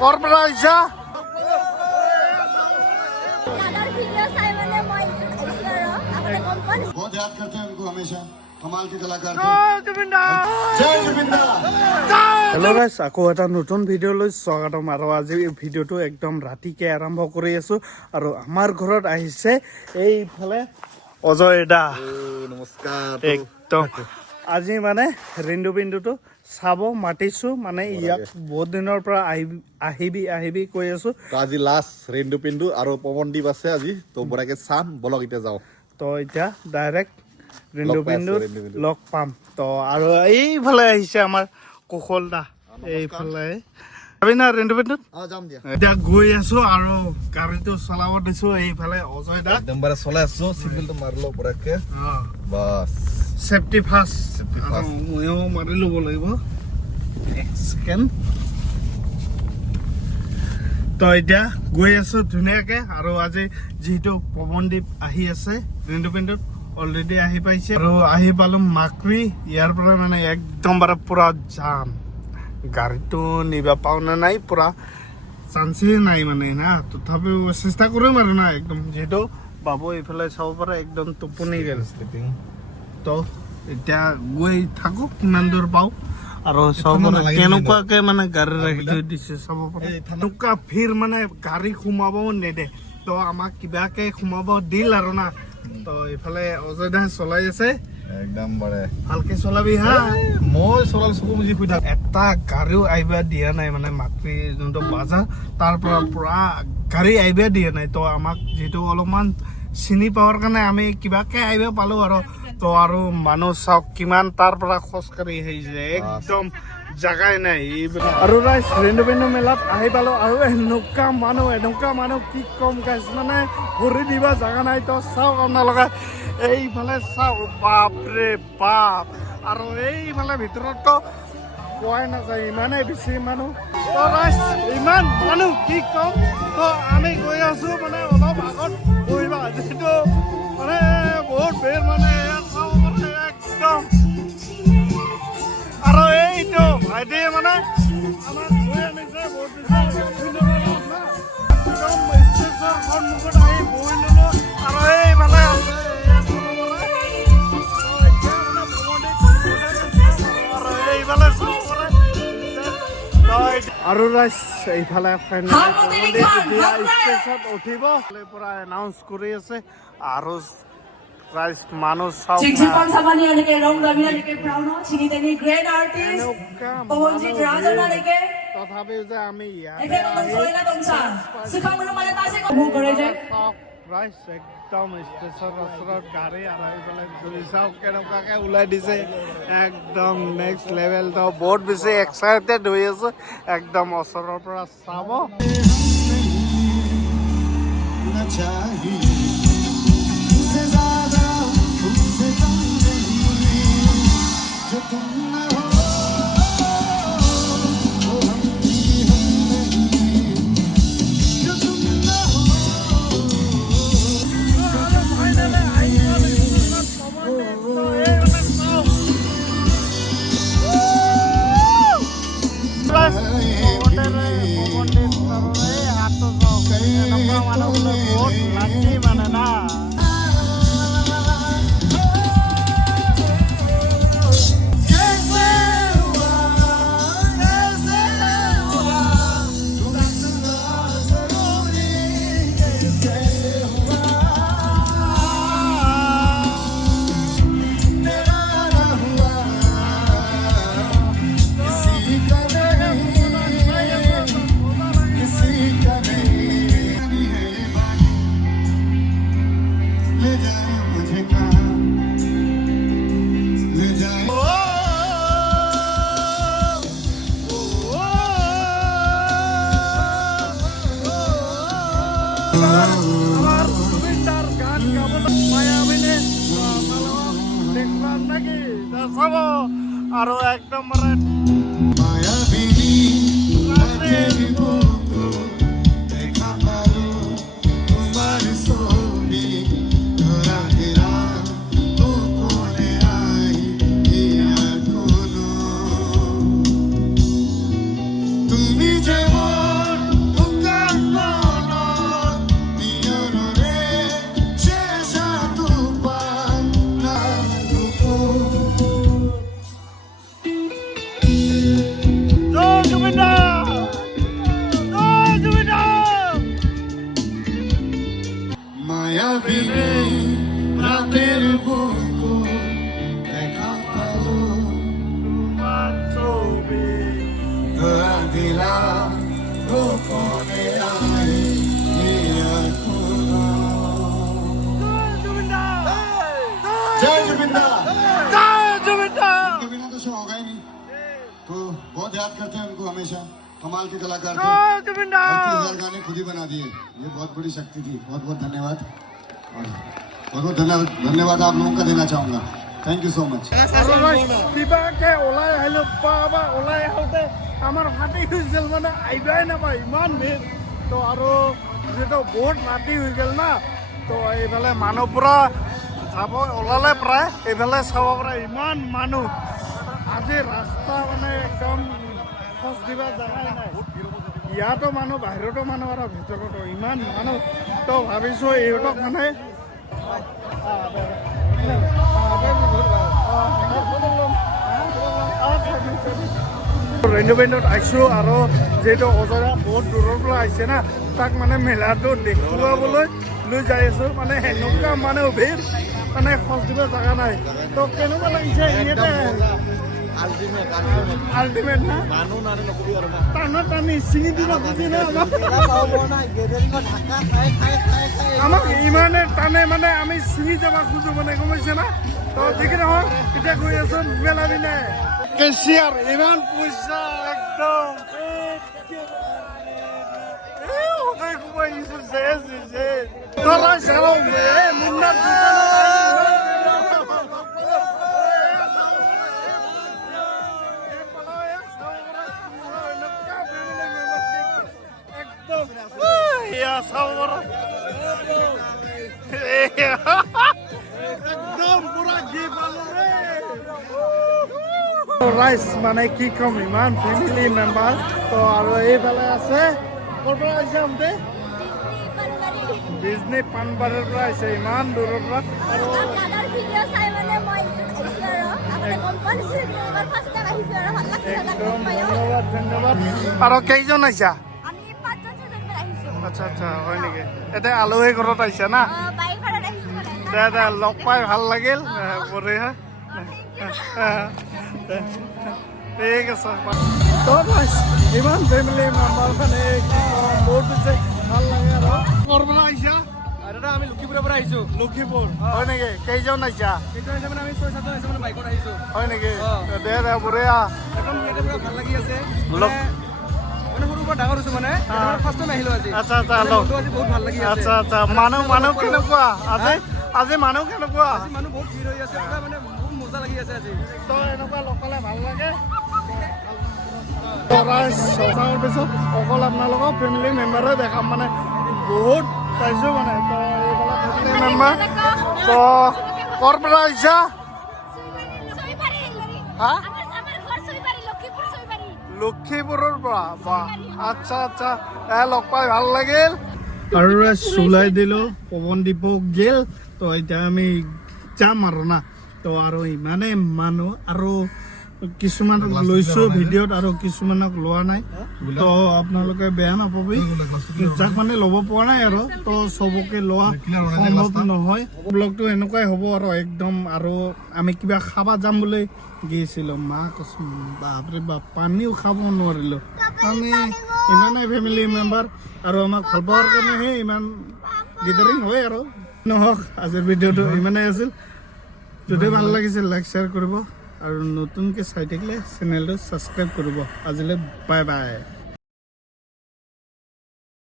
কৰ পৰা আহিছা? बहुत याद करते हैं उनको हमेशा कमाल के कलाकार হেল্ল' গাইছ, আকৌ এটা নতুন ভিডিঅ'লৈ স্বাগতম। আৰু আজি ভিডিঅ'টো একদম ৰাতিকে আৰম্ভ কৰি আছোঁ। আৰু আমাৰ ঘৰত আহিছে এইফালে অজয় দা। नमस्कार একদম আজি মানে ৰিন্দু বিন্দুটো চাব মাতিছোঁ। মানে ইয়াক বহুত দিনৰ পৰা আহিবি কৈ আছোঁ। তো আজি লাষ্ট ৰেন্দু পিন্দু আৰু পৱনদীপ আছে আজি, তো বৰাকে চাম বলক এতিয়া যাওঁ। তো এতিয়া ডাইৰেক্ট ৰিন্দু বিন্দুত ৰিন্দু বিন্দু। লগ পাম। তো আৰু এইফালে আহিছে আমাৰ কুশল দা। এইফালে যাবি না ৰিন্দু বিন্দুত? যাম দিয়া। এতিয়া গৈ আছো আৰু গাড়ীটো চলাব দিছো। এইফালে অজয় দা একদম বাৰে চলাই আছো, সিগনেলটো মাৰিলো বৰাকে বাস। Safety first. Safety first. ময়ো মাৰি ল'ব লাগিব এক ছেকেণ্ড। তো এতিয়া গৈ আছো ধুনীয়াকে। আৰু আজি যিহেতু পৱনদীপ আহি আছে ৰিন্দু পিন্দুত, অলৰেডি আহি পাইছে। আৰু আহি পালো মাকৰি। ইয়াৰ পৰা মানে একদম বাৰে পুৰা জাম, গাড়ীটো নিবা পাও নে নাই পুৰা চান্সেই নাই মানে না। তথাপিও চেষ্টা কৰিম আৰু না একদম, যিহেতু বাবু এইফালে চাব পাৰে একদম টোপনি গেল। তো এতিয়া গৈ থাকো কিমান দূৰ পাওঁ আৰু চাব পাৰে কেনেকুৱাকে মানে গাড়ী ৰাখি থৈ দিছে চাব পাৰে। এনেকুৱা ভিৰ মানে গাড়ী সোমাবও নেদে। তো আমাক কিবাকে সোমাব দিল আৰু না। তো এইফালে অজয় দাই চলাই আছে। একদম বাৰে ভালকে চলাবি হা। মই চলাল চকু মুজি শুই থাক। এটা গাড়ীও আহিব দিয়া নাই মানে মাতৃ যোনটো বাজাৰ তাৰ পৰা পুৰা গাড়ী আহিব দিয়া নাই। তো আমাক যিহেতু অলপমান চিনি পাৱাৰ কাৰণে আমি কিবাকে আহিব পালো আৰু। তো আৰু মানুহ চাওক কিমান তাৰ পৰা খোজকাঢ়ি আহিছে, একদম জাগাই নাই এইবিলাক। আৰু ৰাইজ ৰেন্দু বিন্দু মেলাত আহি পালো। আৰু এনেকুৱা মানুহ কি কম গাইছ, মানে ভৰি দিবা জাগা নাই। তো চাওক আপোনালোকে এইফালে চাওক, বাপৰে বাপ। আৰু এইফালে ভিতৰততো পোৱাই নাযায়, ইমানেই বেছি মানুহ। তো ৰাইজ ইমান মানুহ কি কম। তো আমি গৈ আছো মানে অলপ আগত বহিবা, যিহেতু মানে বহুত ভিৰ মানে চাব পাৰে একদম। আৰু এইটো ভাইটিয়ে মানে আমাক লৈ আনিছে বহুত একদম ষ্টেজৰ সন্মুখত আহি বহি ল'লো। আৰু এইফালে আছে আৰু ৰাইজ এইফালে ষ্টেজত উঠিব পৰা এনাউন্স কৰি আছে। আৰু ৰাইজ মানুহ চাওক তথাপিও যে আমি ইয়াতে ৰাইজ একদম ষ্টেজৰ ওচৰত গাড়ী আৰু এইফালে ঘূৰি চাওক কেনেকুৱাকে ওলাই দিছে, একদম নেক্সট লেভেল। তো বহুত বেছি এক্সাইটেড হৈ আছে একদম ওচৰৰ পৰা চাব। আৰু একদম তুমি যেমন दिला गोपने आए ये खुदा जय जुबिंदा के बिना तो शो होगा ही नहीं तो बहुत याद करते हैं उनको हमेशा कमाल के कलाकार थे 30,000 गाने खुद ही बना दिए ये बहुत बड़ी शक्ति थी बहुत बहुत धन्यवाद और बहुत बहुत धन्यवाद आप लोगों का देना चाहूंगा थैंक यू सो मच কিবাকে ওলাই আহিলো পাবা ওলাই আহোঁতে আমাৰ ফাটি হৈছিল মানে আইবাই নাপায় ইমান ভিৰ তো আৰু যিহেতু বহুত ৰাতি হৈ গ'ল না তো এইফালে মানুহ পুৰা যাব ওলালে প্ৰায় এইফালে চাব পৰা ইমান মানুহ আজি ৰাস্তা মানে একদম খোজ দিবা জেগাই নাই ইয়াতো মানুহ বাহিৰতো মানুহ আৰু ভিতৰতো ইমান মানুহ তো ভাবিছোঁ ইহঁতক মানে ৰেণ্ডুবেণ্ডত আহিছোঁ আৰু যিহেতু অজৰা বহুত দূৰৰ পৰা আহিছে না তাক মানে মেলাটো দেখুৱাবলৈ লৈ যাই আছোঁ মানে সেনেকুৱা মানে ভিৰ মানে খোজ দিব জেগা নাই তো কেনেকুৱা লাগিছে ইয়াতে আল্টিমেট না টানা টানি চিঙি দিব খুজি না আমাক ইমানে টানে মানে আমি চিঙি যাব খোজো মানে গম পাইছে না তো ঠিক নহওক এতিয়া গৈ আছোঁ মেলা দিনে কেচিয়াৰ ইমান পইচা একদম ৰাইজ মানে কি কম ইমান ফেমিলি মেম্বাৰ তো আৰু এইফালে আছে ক'ৰ পৰা আহিছে আহোঁতে ডিজনী পাণবাৰীৰ পৰা আহিছে ইমান দূৰৰ পৰা আৰু ধন্যবাদ ধন্যবাদ আৰু কেইজন আহিছা আচ্ছা আচ্ছা হয় নেকি এতিয়া আলহী ঘৰত আহিছা না দে দে লগ পাই ভাল লাগিল বঢ়িয়া ঠিক আছে তো ইমান ফেমিলি মেম্বাৰ মানে বহুত বেছি ভাল লাগে আৰু ক'ৰ পৰা আহিছা আমি লক্ষীপুৰৰ পৰা আহিছো লক্ষীপুৰ হয় নেকি কেইজন আহিছা সেইটো হিচাপে আমি 6-7জন আহিছো মানে বাইকত আহিছো হয় নেকি দে দে বঢ়িয়া একদম ইয়াতে পুৰা ভাল লাগি আছে মানে সৰুৰ পৰা ডাঙৰ হৈছো মানে ফাৰ্ষ্ট টাইম আহিলো আজি আচ্ছা আচ্ছা মনটো আজি বহুত ভাল লাগি আছে আচ্ছা আচ্ছা মানুহ কেনেকুৱা আজি মানুহ কেনেকুৱা আজি মানুহ বহুত ভিৰ হৈ আছে পুৰা মানে বহুত মজা লাগি আছে আজি তো এনেকুৱা লগ পালে ভাল লাগে চাওঁ পিছত অকল আপোনালোকক ফেমিলি মেম্বাৰে দেখাম মানে বহুত পাইছোঁ মানে তো এইফালে ফেমিলি মেম্বাৰ তো ক'ৰ পৰা আহিছা হা লক্ষীপুৰৰ পৰা বাহ আচ্ছা আচ্ছা লগ পাই ভাল লাগিল আৰু চুলাই দিলোঁ পৱনদ্বীপক গেল তো এতিয়া আমি যাম আৰু না তো আৰু ইমানেই মানুহ আৰু কিছুমানক লৈছোঁ ভিডিঅ'ত আৰু কিছুমানক লোৱা নাই তো আপোনালোকে বেয়া নাপাবি যাক মানে ল'ব পৰা নাই আৰু তো চবকে লোৱা সম্ভৱ নহয় ব্লগটো এনেকুৱাই হ'ব আৰু একদম আৰু আমি কিবা খাব যাম বুলি গিয়েছিলোঁ মা কৈছোঁ বাপৰে বাপ পানীও খাব নোৱাৰিলোঁ মানে ইমানেই ফেমিলি মেম্বাৰ আৰু আমাক ভাল পোৱাৰ কাৰণেহে ইমান গেদাৰিং হয় আৰু নহওক আজিৰ ভিডিঅ'টো ইমানেই আছিল যদি ভাল লাগিছিল লাইক শ্বেয়াৰ কৰিব আৰু নতুনকৈ চাই থাকিলে চেনেলটো ছাবস্ক্ৰাইব কৰিব আজিলৈ বাই বাই